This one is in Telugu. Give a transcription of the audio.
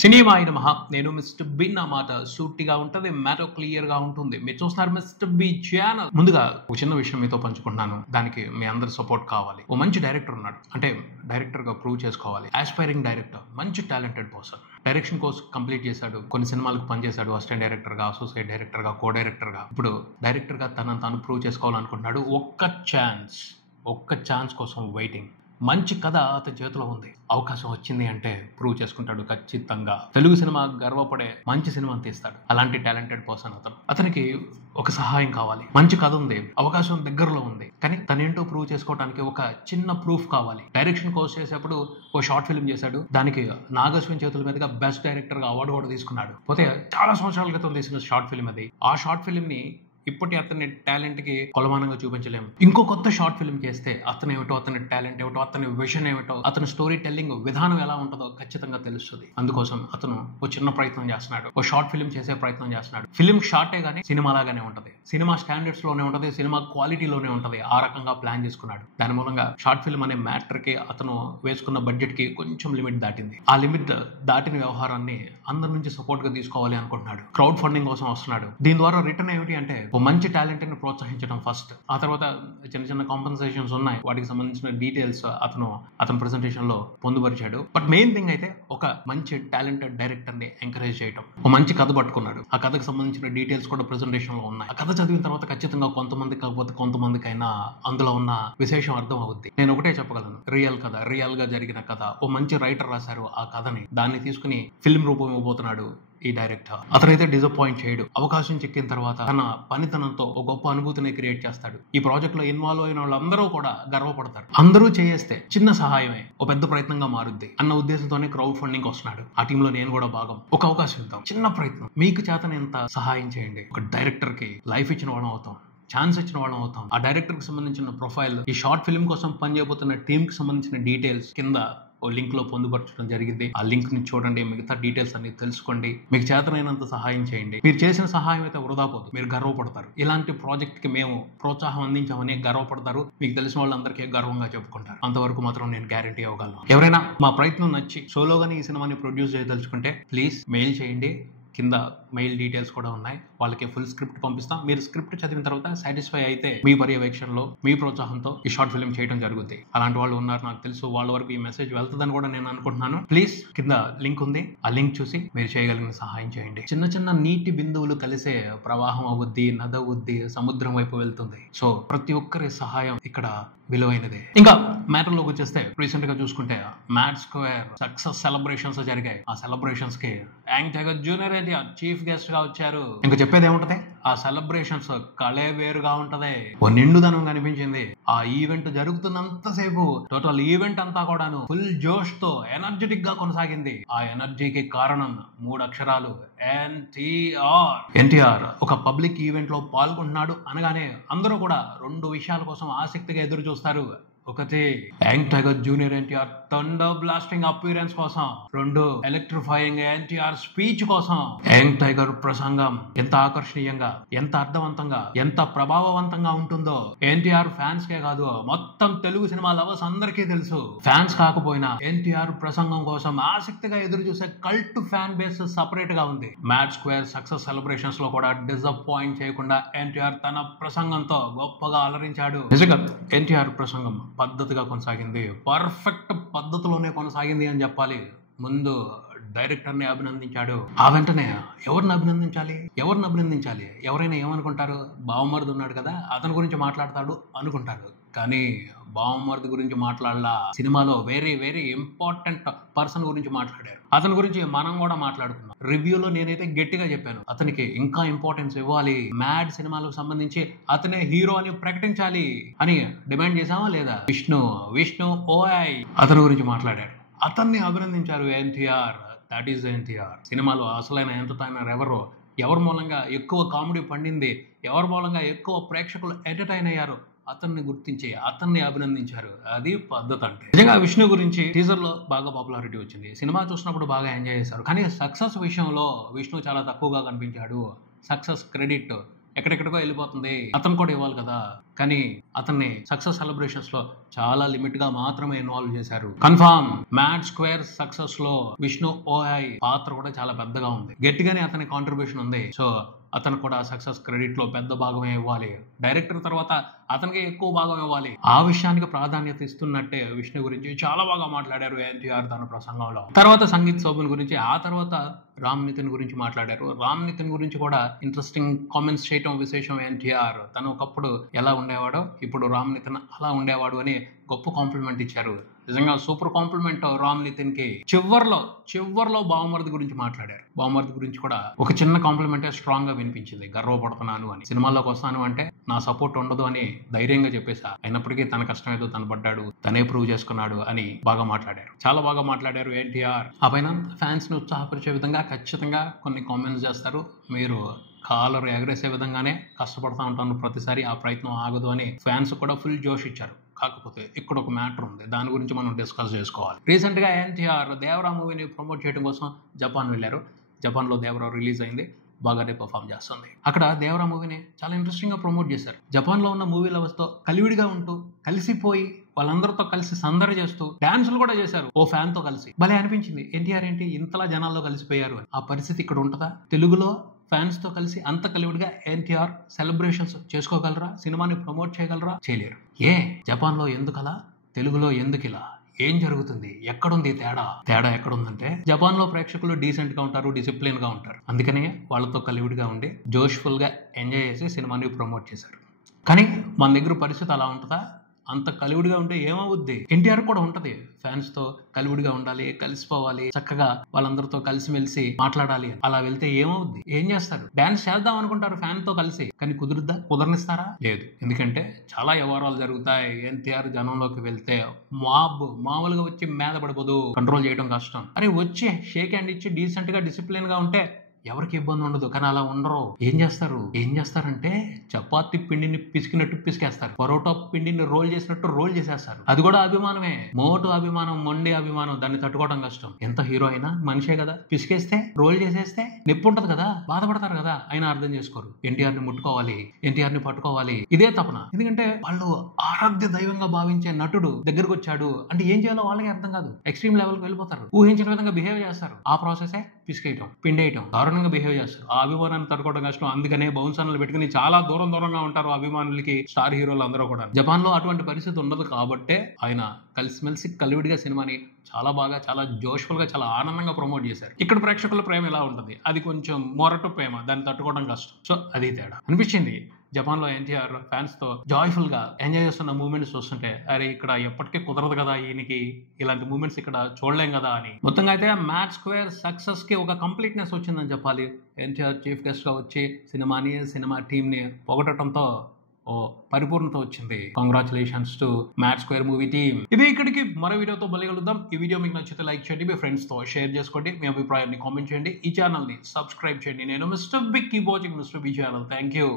సినిమాయ నమః. నేను మిస్టర్ బి. నా మాట సూటిగా ఉంటుంది, మ్యాటర్ క్లియర్ గా ఉంటుంది. మీరు చూస్తున్నారు మిస్టర్ బి ఛానల్. ముందుగా ఒక చిన్న విషయం మీతో పంచుకుంటున్నాను, దానికి మీ అందరి సపోర్ట్ కావాలి. ఓ మంచి డైరెక్టర్ ఉన్నాడు, అంటే డైరెక్టర్ గా ప్రూవ్ చేసుకోవాలి. ఆస్పైరింగ్ డైరెక్టర్, మంచి talented person. Direction course complete చేశాడు, కొన్ని సినిమాలకు పనిచేశాడు, అసిస్టెంట్ డైరెక్టర్ గా, అసోసియేట్ డైరెక్టర్ గా, కో డైరెక్టర్ గా. ఇప్పుడు డైరెక్టర్ గా తనను తాను ప్రూవ్ చేసుకోవాలనుకుంటున్నాడు. ఒక్క ఛాన్స్ కోసం వెయిటింగ్. మంచి కథ అతని చేతిలో ఉంది, అవకాశం వచ్చింది అంటే ప్రూవ్ చేసుకుంటాడు ఖచ్చితంగా. తెలుగు సినిమా గర్వపడే మంచి సినిమాని తీస్తాడు. అలాంటి టాలెంటెడ్ పర్సన్ అతనికి ఒక సహాయం కావాలి. మంచి కథ ఉంది, అవకాశం దగ్గరలో ఉంది, కానీ తనేంటో ప్రూవ్ చేసుకోవడానికి ఒక చిన్న ప్రూఫ్ కావాలి. డైరెక్షన్ కోర్స్ చేసేప్పుడు ఓ షార్ట్ ఫిల్మ్ చేశాడు, దానికి నాగశ్విన్ చేతుల మీదుగా బెస్ట్ డైరెక్టర్ గా అవార్డు కూడా తీసుకున్నాడు. పోతే చాలా సంవత్సరాల క్రితం తీసిన షార్ట్ ఫిల్మ్ అది. ఆ షార్ట్ ఫిల్మ్ ని ఇప్పటి అతని టాలెంట్ కి కొలమానంగా చూపించలేము. ఇంకో కొత్త షార్ట్ ఫిల్మ్ చేస్తే అతను ఏమిటో, అతని టాలెంట్ ఏమిటో, అతని విజన్ ఏమిటో, అతని స్టోరీ టెల్లింగ్ విధానం ఎలా ఉంటుందో ఖచ్చితంగా తెలుస్తుంది. అందుకోసం అతను ఓ చిన్న ప్రయత్నం చేస్తున్నాడు, ఓ షార్ట్ ఫిల్మ్ చేసే ప్రయత్నం చేస్తున్నాడు. ఫిల్మ్ షార్టే గానీ సినిమా లాగానే ఉంటది, సినిమా స్టాండర్డ్స్ లోనే ఉంటది, సినిమా క్వాలిటీలోనే ఉంటది. ఆ రకంగా ప్లాన్ చేసుకున్నాడు. దాని మూలంగా షార్ట్ ఫిల్మ్ అనే మ్యాటర్ కి అతను వేసుకున్న బడ్జెట్ కి కొంచెం లిమిట్ దాటింది. ఆ లిమిట్ దాటిన వ్యవహారాన్ని అందరి నుంచి సపోర్ట్ గా తీసుకోవాలి అనుకుంటున్నాడు. క్రౌడ్ ఫండింగ్ కోసం వస్తున్నాడు. దీని ద్వారా రిటర్న్ ఏమిటి అంటే ఓ మంచి టాలెంట్ ని ప్రోత్సహించడం ఫస్ట్. ఆ తర్వాత చిన్న చిన్న కాంపెన్సేషన్స్ ఉన్నాయి, వాటికి సంబంధించిన డీటెయిల్స్ అతను ప్రెజెంటేషన్ లో పొందుపరిచాడు. బట్ మెయిన్ థింగ్ అయితే ఒక మంచి టాలెంటెడ్ డైరెక్టర్ ని ఎంకరేజ్ చేయడం. ఒక మంచి కథ పట్టుకున్నాడు, ఆ కథకు సంబంధించిన డీటెయిల్స్ కూడా ప్రెజెంటేషన్ లో ఉన్నాయి. ఆ కథ చదివిన తర్వాత ఖచ్చితంగా కొంతమంది కాకపోతే కొంతమందికైనా అందులో ఉన్న విశేషం అర్థం అవుద్ది. నేను ఒకటే చెప్పగలను, రియల్ గా జరిగిన కథ. ఓ మంచి రైటర్ రాశారు ఆ కథని, దాన్ని తీసుకుని ఫిల్మ్ రూపం ఇవ్వబోతున్నాడు ఈ డైరెక్టర్. అతనైతే డిసప్పాయింట్ చేయడు. అవకాశం చిక్కిన తర్వాత తన పనితనంతో ఒక గొప్ప అనుభూతిని క్రియేట్ చేస్తాడు. ఈ ప్రాజెక్ట్ లో ఇన్వాల్వ్ అయిన వాళ్ళందరూ కూడా గర్వపడతారు. అందరూ చేస్తే చిన్న సహాయమే ఒక పెద్ద ప్రయత్నంగా మారుద్ది అన్న ఉద్దేశంతోనే క్రౌడ్ ఫండింగ్ వస్తున్నాడు. ఆ టీమ్ లో నేను కూడా భాగం. ఒక అవకాశం ఇద్దాం, చిన్న ప్రయత్నం, మీకు చేతనంత సహాయం చేయండి. ఒక డైరెక్టర్ కి లైఫ్ ఇచ్చిన వాళ్ళం అవుతాం, ఛాన్స్ ఇచ్చిన వాళ్ళం అవుతాం. ఆ డైరెక్టర్ కి సంబంధించిన ప్రొఫైల్, ఈ షార్ట్ ఫిల్మ్ కోసం పనిచేయబోతున్న టీమ్ కి సంబంధించిన డీటెయిల్స్ కింద ఓ లింక్ లో పొందుపరచడం జరిగింది. ఆ లింక్ ని చూడండి, మిగతా డీటెయిల్స్ అన్ని తెలుసుకోండి. మీకు చేతనైనంత సహాయం చేయండి. మీరు చేసిన సహాయం అయితే వృధా పోదు, మీరు గర్వపడతారు. ఇలాంటి ప్రాజెక్ట్ కి మేము ప్రోత్సాహం అందించామని గర్వపడతారు. మీకు తెలిసిన వాళ్ళందరికీ గర్వంగా చెప్పుకుంటారు. అంతవరకు మాత్రం నేను గ్యారంటీ ఇవ్వగలను. ఎవరైనా మా ప్రయత్నం నచ్చి సోలోగానే ఈ సినిమాని ప్రొడ్యూస్ చేయదలుచుకుంటే ప్లీజ్ మెయిల్ చేయండి. కింద మెయిల్ డీటెయిల్స్ కూడా ఉన్నాయి, వాళ్ళకి ఫుల్ స్క్రిప్ట్ పంపిస్తాం. మీరు స్క్రిప్ట్ చదివిన తర్వాత సాటిస్ఫై అయితే మీ పర్యవేక్షణలో, మీ ప్రోత్సాహంతో ఈ షార్ట్ ఫిల్మ్ చేయడం జరుగుతుంది. అలాంటి వాళ్ళు ఉన్నారు నాకు తెలుసు, వాళ్ళ వరకు ఈ మెసేజ్ వెళ్తుందని కూడా నేను అనుకుంటున్నాను. ప్లీజ్ కింద లింక్ ఉంది, ఆ లింక్ చూసి మీరు చేయగలిగిన సహాయం చేయండి. చిన్న చిన్న నీటి బిందువులు కలిసే ప్రవాహం అవుద్ది, నది అవుద్ది, సముద్రం వైపు వెళ్తుంది. సో ప్రతి ఒక్కరి సహాయం ఇక్కడ విలువైనదే. ఇంకా మ్యాటర్ లోకి వచ్చేస్తే, రీసెంట్ గా చూసుకుంటే మ్యాడ్ స్క్వేర్ సక్సెస్ సెలబ్రేషన్స్ జరిగాయి. ఆ సెలబ్రేషన్స్ కి young tiger junior chief guest గా వచ్చారు. ఇంకా చెప్పేది ఏముంటది, ఆ సెలబ్రేషన్స్ కళే వేరుగా ఉంటది. ఓ నిండుదనం కనిపించింది ఆ ఈవెంట్ జరుగుతున్నంతసేపు. టోటల్ ఈవెంట్ అంతా కూడాను ఫుల్ జోష్ తో ఎనర్జెటిక్ గా కొనసాగింది. ఆ ఎనర్జీకి కారణం 3 అక్షరాలు, ఎన్టీఆర్. ఒక పబ్లిక్ ఈవెంట్ లో పాల్గొంటున్నాడు అనగానే అందరూ కూడా 2 విషయాల కోసం ఆసక్తిగా ఎదురు చూస్తారు. ఒకటి young tiger junior NTR thunder blasting appearance కోసం, 2 ఎలక్ట్రిఫైయింగ్ ఎన్టీఆర్ స్పీచ్ కోసం. యంగ్ టైగర్ ప్రసంగం ఎంత ఆకర్షణీయంగా, ఎంత అర్థవంతంగా, ఎంత ప్రభావవంతంగా ఉంటుందో ఎన్టీఆర్ ఫ్యాన్స్ కే కాదు, మొత్తం తెలుగు సినిమా లవర్స్ అందరికీ తెలుసు. ఫ్యాన్స్ కాకపోయినా ఎన్టీఆర్ ప్రసంగం కోసం ఆసక్తిగా ఎదురు చూసే కల్ట్ ఫ్యాన్ బేస్ సపరేట్ గా ఉంది. మ్యాడ్ స్క్వేర్ సక్సెస్ సెలబ్రేషన్స్ లో కూడా డిసప్పాయింట్ చేయకుండా ఎన్టీఆర్ తన ప్రసంగంతో గొప్పగా అలరించాడు. నిజంగా ఎన్టీఆర్ ప్రసంగం పద్ధతిగా కొనసాగింది, పర్ఫెక్ట్ పద్ధతిలోనే కొనసాగింది అని చెప్పాలి. ముందు డైరెక్టర్ ని అభినందించాడు. ఆ వెంటనే ఎవరిని అభినందించాలి? ఎవరైనా ఏమనుకుంటారు, బావమరిది ఉన్నాడు కదా అతని గురించి మాట్లాడతాడు అనుకుంటారు. కానీ బావమరిది గురించి మాట్లాడలా, సినిమాలో వెరీ వెరీ ఇంపార్టెంట్ పర్సన్ గురించి మాట్లాడారు. అతని గురించి మనం కూడా మాట్లాడుకున్నాం. రివ్యూలో నేనైతే గట్టిగా చెప్పాను, అతనికి ఇంకా ఇంపార్టెన్స్ ఇవ్వాలి, మ్యాడ్ సినిమాలకు సంబంధించి అతనే హీరో అని ప్రకటించాలి అని డిమాండ్ చేశామా లేదా? విష్ణు ఓఐ అతని గురించి మాట్లాడారు, అతన్ని అభినందించారు ఎన్టీఆర్. That is NTR. సినిమాలో అసలైన ఎంటర్టైనర్ ఎవరి మూలంగా ఎక్కువ కామెడీ పండింది, ఎవరి మూలంగా ఎక్కువ ప్రేక్షకులు ఎంటర్టైన్ అయ్యారు, అతన్ని గుర్తించి అతన్ని అభినందించారు. అది పద్ధతి అంటే. నిజంగా విష్ణు గురించి టీజర్ లో బాగా పాపులారిటీ వచ్చింది, సినిమా చూసినప్పుడు బాగా ఎంజాయ్ చేశారు. కానీ సక్సెస్ విషయంలో విష్ణు చాలా తక్కువగా కనిపించాడు. సక్సెస్ క్రెడిట్ ఎక్కడెక్కడికో వెళ్ళిపోతుంది, అతను కూడా ఇవ్వాలి కదా. కానీ అతన్ని సక్సెస్ సెలబ్రేషన్స్ లో చాలా లిమిట్ గా మాత్రమే ఇన్వాల్వ్ చేశారు. కన్ఫర్మ్ మ్యాడ్ స్క్వేర్ సక్సెస్ లో విష్ణు ఓఐ పాత్ర కూడా చాలా పెద్దగా ఉంది, గట్టిగానే అతని కాంట్రిబ్యూషన్ ఉంది. సో అతను కూడా సక్సెస్ క్రెడిట్ లో పెద్ద భాగమే ఇవ్వాలి, డైరెక్టర్ తర్వాత అతనికి ఎక్కువ భాగం ఇవ్వాలి. ఆ విషయానికి ప్రాధాన్యత ఇస్తున్నట్టే విష్ణు గురించి చాలా బాగా మాట్లాడారు ఎన్టీఆర్ తన ప్రసంగంలో. తర్వాత సంగీత్ శోభన్ గురించి, ఆ తర్వాత రామ్ నితిన్ గురించి మాట్లాడారు. రామ్ నితిన్ గురించి కూడా ఇంట్రెస్టింగ్ కామెంట్స్ చేయటం విశేషం. ఎన్టీఆర్ తను ఒకప్పుడు ఎలా ఉండేవాడో ఇప్పుడు రామ్ నితిన్ అలా ఉండేవాడు అని గొప్ప కాంప్లిమెంట్ ఇచ్చారు. నిజంగా సూపర్ కాంప్లిమెంట్ రామ్ నితిన్ కి. చివర్లో బావమరిది గురించి మాట్లాడారు. బావమరిది గురించి కూడా ఒక చిన్న కాంప్లిమెంటే స్ట్రాంగ్ గా వినిపించింది. గర్వపడుతున్నాను అని, సినిమాల్లోకి వస్తాను అంటే నా సపోర్ట్ ఉండదు అని ధైర్యంగా చెప్పేసా. అయినప్పటికీ తన కష్టం ఏదో తను పడ్డాడు, తనే ప్రూవ్ చేసుకున్నాడు అని బాగా మాట్లాడారు. చాలా బాగా మాట్లాడారు ఎన్టీఆర్. ఆ పైన ఫ్యాన్స్ ని ఉత్సాహపరిచే విధంగా ఖచ్చితంగా కొన్ని కామెంట్స్ చేస్తారు. మీరు కాలర్ ఎగరేసే విధంగానే కష్టపడతా ఉంటాను ప్రతిసారి, ఆ ప్రయత్నం ఆగదు అని ఫ్యాన్స్ కూడా ఫుల్ జోష్ ఇచ్చారు. కాకపోతే ఇక్కడ ఒక మ్యాటర్ ఉంది, దాని గురించి మనం డిస్కస్ చేసుకోవాలి. రీసెంట్ గా ఎన్టీఆర్ దేవరా మూవీని ప్రమోట్ చేయడం కోసం జపాన్ వెళ్ళారు. జపాన్ లో దేవరా రిలీజ్ అయింది, బాగానే పర్ఫామ్ చేస్తుంది. అక్కడ దేవరా మూవీని చాలా ఇంట్రెస్టింగ్ గా ప్రమోట్ చేశారు. జపాన్ లో ఉన్న మూవీ లవర్స్ తో కలివిడిగా ఉంటూ, కలిసిపోయి వాళ్ళందరితో కలిసి సందడి చేస్తూ డాన్సులు కూడా చేశారు ఓ ఫ్యాన్ తో కలిసి. భలే అనిపించింది, ఎన్టీఆర్ ఏంటి ఇంతలా జనాల్లో కలిసిపోయారు. ఆ పరిస్థితి ఇక్కడ ఉంటుందా? తెలుగులో ఫ్యాన్స్ తో కలిసి అంత కలివిడిగా ఎన్టీఆర్ సెలబ్రేషన్స్ చేసుకోగలరా? సినిమాని ప్రమోట్ చేయగలరా? చేయలేరు. జపాన్ లో ఎందుకలా, తెలుగులో ఎందుకు ఇలా? ఏం జరుగుతుంది? ఎక్కడుంది తేడా ఎక్కడుందంటే, జపాన్ లో ప్రేక్షకులు డీసెంట్ గా ఉంటారు, డిసిప్లిన్ గా ఉంటారు. అందుకనే వాళ్ళతో కలివిడిగా ఉండి జోష్ఫుల్ గా ఎంజాయ్ చేసి సినిమాని ప్రమోట్ చేశారు. కానీ మన దగ్గర పరిస్థితి అలా ఉంటుందా? అంత కలివిడిగా ఉంటే ఏమవుద్ది? ఎన్టీఆర్ కూడా ఉంటది, ఫ్యాన్స్ తో కలివిడిగా ఉండాలి, కలిసిపోవాలి, చక్కగా వాళ్ళందరితో కలిసిమెలిసి మాట్లాడాలి. అలా వెళ్తే ఏమవుద్ది? ఏం చేస్తారు? డాన్స్ చేద్దాం అనుకుంటారు ఫ్యాన్ తో కలిసి, కానీ కుదురుద్దా? కుదరనిస్తారా? లేదు. ఎందుకంటే చాలా వ్యవహారాలు జరుగుతాయి. ఎన్టీఆర్ జనంలోకి వెళ్తే మామూలుగా వచ్చి మీద పడిపోదు, కంట్రోల్ చేయడం కష్టం. అరే వచ్చి షేక్ హ్యాండ్ ఇచ్చి డీసెంట్ గా డిసిప్లిన్ గా ఉంటే ఎవరికి ఇబ్బంది ఉండదు. కానీ అలా ఉండరు. ఏం చేస్తారంటే చపాతీ పిండిని పిసికినట్టు పిసికేస్తారు, పరోటా పిండిని రోల్ చేసినట్టు రోల్ చేసేస్తారు. అది కూడా అభిమానమే, మోటు అభిమానం, మొండి అభిమానం. దాన్ని తట్టుకోవడం కష్టం. ఎంత హీరో అయినా మనిషే కదా, పిసికేస్తే రోల్ చేసేస్తే నొప్పి ఉంటది కదా, బాధపడతారు కదా. అయినా అర్థం చేసుకోరు. ఎన్టీఆర్ ని ముట్టుకోవాలి, ఎన్టీఆర్ ని పట్టుకోవాలి, ఇదే తపన. ఎందుకంటే వాళ్ళు ఆరాధ్య దైవంగా భావించే నటుడు దగ్గరకు వచ్చాడు అంటే ఏం చేయాలో వాళ్ళకి అర్థం కాదు. ఎక్స్ట్రీమ్ లెవెల్ కి వెళ్ళిపోతారు, ఊహించిన విధంగా బిహేవ్ చేస్తారు. ఆ ప్రాసెసే పిసికేయటం, పిండేయటం, దారుణంగా బిహేవ్ చేస్తారు. ఆ అభిమానాన్ని తట్టుకోవడం కష్టం. అందుకనే బౌన్సర్లు పెట్టుకుని చాలా దూరంగా ఉంటారు అభిమానులకి స్టార్ హీరోలు అందరూ కూడా. జపాన్ లో అటువంటి పరిస్థితి ఉండదు కాబట్టే ఆయన కలిసిమెలిసి కలివిడిగా సినిమాని చాలా బాగా, చాలా జోష్ఫుల్ గా, చాలా ఆనందంగా ప్రమోట్ చేశారు. ఇక్కడ ప్రేక్షకుల ప్రేమ ఎలా ఉంటుంది, అది కొంచెం మొరటు ప్రేమ, దాన్ని తట్టుకోవడం కష్టం. సో అది తేడా అనిపించింది. జపాన్ లో ఎన్టీఆర్ ఫ్యాన్స్ తో జాయ్ఫుల్ గా ఎంజాయ్ చేస్తున్న మూమెంట్స్ చూస్తుంటే, అరే ఇక్కడ ఎప్పటికీ కుదరదు కదా, ఈయనకి ఇలాంటి మూమెంట్స్ ఇక్కడ చూడలేం కదా అని. మొత్తంగా అయితే మ్యాడ్ స్క్వేర్ సక్సెస్ కి ఒక కంప్లీట్నెస్ వచ్చిందని చెప్పాలి. ఎన్టీఆర్ చీఫ్ గెస్ట్ గా వచ్చి సినిమాని, సినిమా టీమ్ ని పొగడటంతో ఓ పరిపూర్ణత వచ్చింది. Congratulations to mad square movie team. ఇది ఇక్కడికి మరో వీడియోతో మళ్ళీ కలుద్దాం. ఈ వీడియో మీకు నచ్చితే లైక్ చేయండి, మీ ఫ్రెండ్స్ తో షేర్ చేసుకోండి, మీ అభిప్రాయాన్ని కామెంట్ చేయండి, ఈ ఛానల్ ని సబ్స్క్రైబ్ చేయండి. నేను Mister big, keep watching Mister B channel. Thank you.